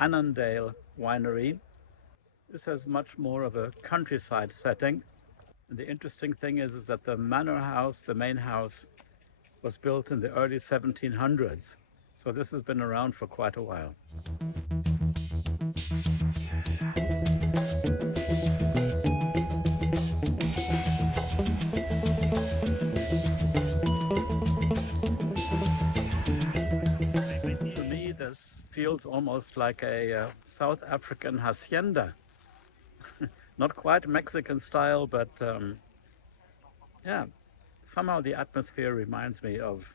Annandale Winery. This has much more of a countryside setting. And the interesting thing is that the manor house, the main house, was built in the early 1700s. So this has been around for quite a while. To me, this feels almost like a South African hacienda. Not quite Mexican style, but yeah, somehow the atmosphere reminds me of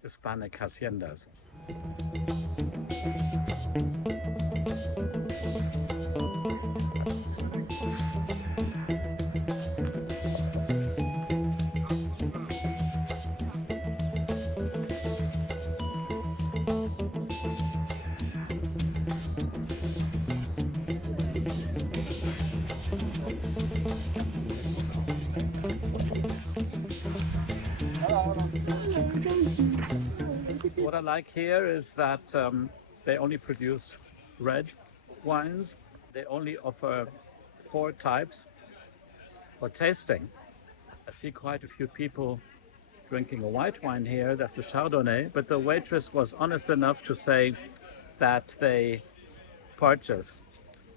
Hispanic haciendas. What I like here is that they only produce red wines. They only offer 4 types for tasting. I see quite a few people drinking a white wine here, that's a Chardonnay, but the waitress was honest enough to say that they purchase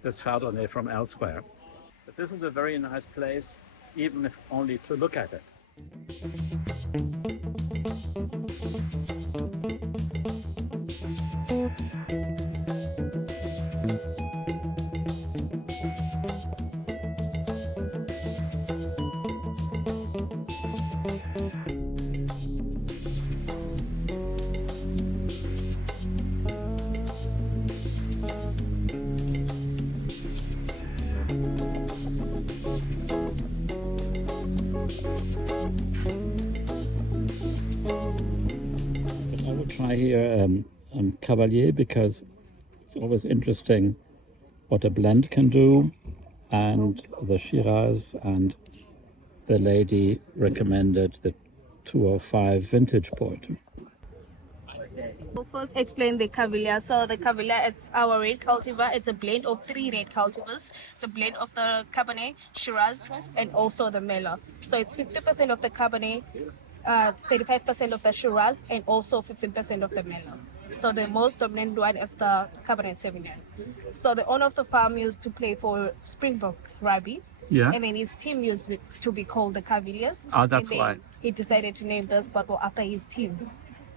this Chardonnay from elsewhere. But this is a very nice place, even if only to look at it. I will try here Cavalier because it's always interesting what a blend can do, and the Shiraz, and the lady recommended the 205 vintage port. We'll first explain the Cavalier. So the Cavalier, it's our red cultivar. It's a blend of 3 red cultivars. It's a blend of the Cabernet, Shiraz, and also the Merlot. So it's 50% of the Cabernet, 35% of the Shiraz, and also 15% of the Merlot. So the most dominant one is the Cabernet Sauvignon. So the owner of the farm used to play for Springbok Rugby. Yeah. And then his team used to be called the Cavaliers. Oh, that's why. He decided to name this bottle after his team.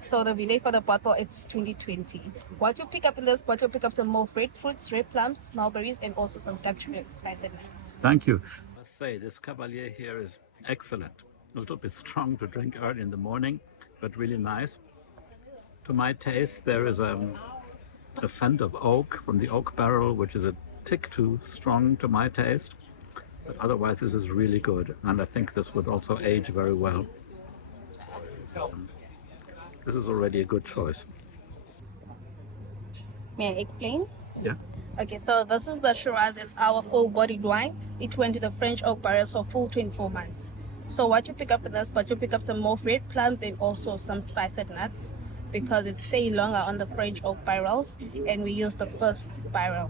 So the vintage for the bottle, it's 2020. What you pick up in this bottle, pick up some more red fruits, red plums, mulberries, and also some dark chocolate spiced nuts. Thank you. I must say, this Cavalier here is excellent. A little bit strong to drink early in the morning, but really nice. To my taste, there is a scent of oak from the oak barrel, which is a tick too strong to my taste. But otherwise, this is really good. And I think this would also age very well. This is already a good choice. May I explain? Yeah. Okay, so this is the Shiraz. It's our full-bodied wine. It went to the French oak barrels for full 24 months. So what you pick up in this, but you pick up some more red plums and also some spiced nuts because it stays longer on the French oak barrels, and we use the first barrel.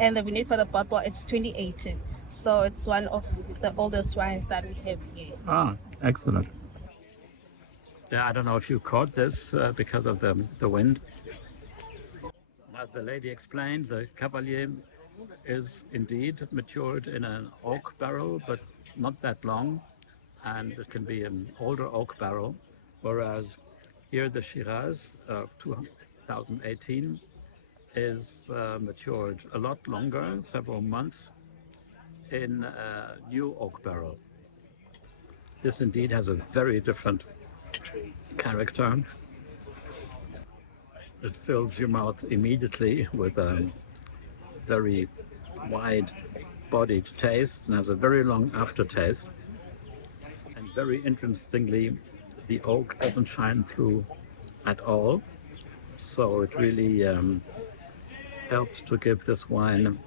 And the vintage for the bottle, it's 2018. So it's one of the oldest wines that we have here. Ah, excellent. Yeah, I don't know if you caught this because of the wind. As the lady explained, the Cavalier is indeed matured in an oak barrel, but not that long, and it can be an older oak barrel, whereas here the Shiraz of 2018 is matured a lot longer, several months, in a new oak barrel. This indeed has a very different character. It fills your mouth immediately with a very wide-bodied taste and has a very long aftertaste. And very interestingly, the oak doesn't shine through at all, so it really helps to give this wine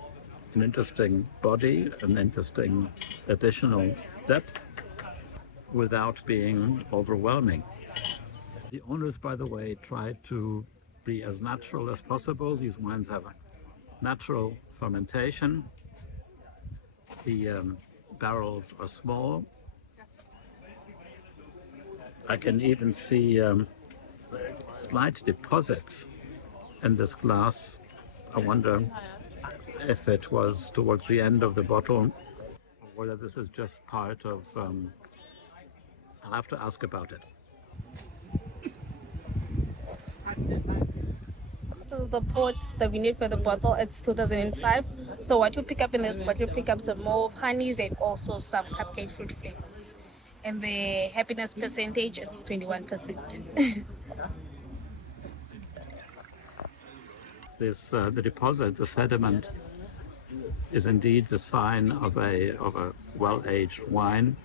an interesting body, an interesting additional depth, without being overwhelming. The owners, by the way, tried to be as natural as possible. These wines have a natural fermentation. The barrels are small. I can even see slight deposits in this glass. I wonder if it was towards the end of the bottle, or whether this is just part of... I'll have to ask about it. This is the port, the vineyard for the bottle. It's 2005. So what you pick up in this bottle, you pick up some more of honeys and also some cupcake fruit flavors. And the happiness percentage, it's 21%. This the deposit, the sediment, is indeed the sign of a well-aged wine.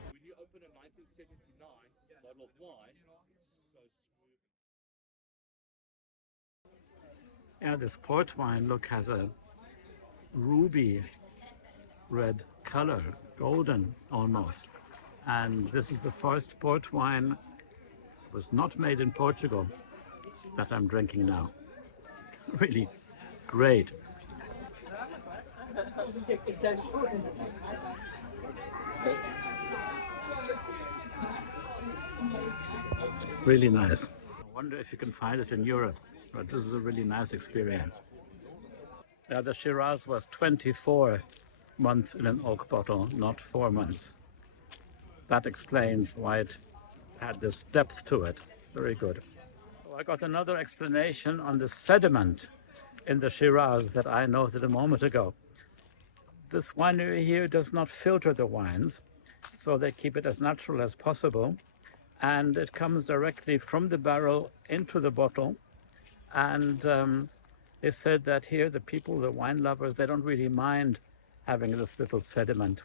Yeah, this port wine, look, has a ruby red color, golden almost. And this is the first port wine that was not made in Portugal that I'm drinking now. Really great. Really nice. I wonder if you can find it in Europe, but this is a really nice experience. Yeah, the Shiraz was 24 months in an oak bottle, not 4 months. That explains why it had this depth to it. Very good. So I got another explanation on the sediment in the Shiraz that I noted a moment ago. This winery here does not filter the wines, so they keep it as natural as possible. And it comes directly from the barrel into the bottle. And they said that here the people, the wine lovers, they don't really mind having this little sediment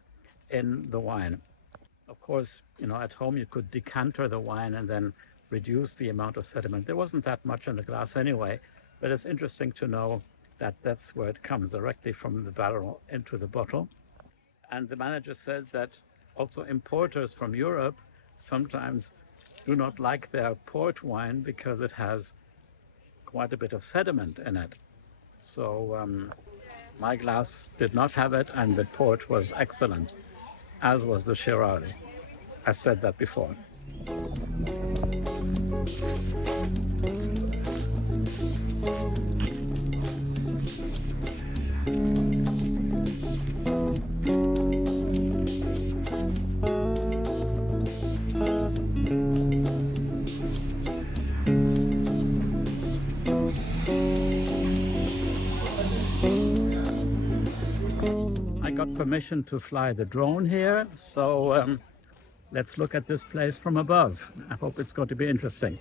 in the wine. Of course, you know, at home you could decanter the wine and then reduce the amount of sediment. There wasn't that much in the glass anyway, but it's interesting to know that that's where it comes, directly from the barrel into the bottle. And the manager said that also importers from Europe sometimes do not like their port wine because it has quite a bit of sediment in it. So my glass did not have it, and the port was excellent, as was the Shiraz. I said that before. Got permission to fly the drone here, so let's look at this place from above. I hope it's going to be interesting.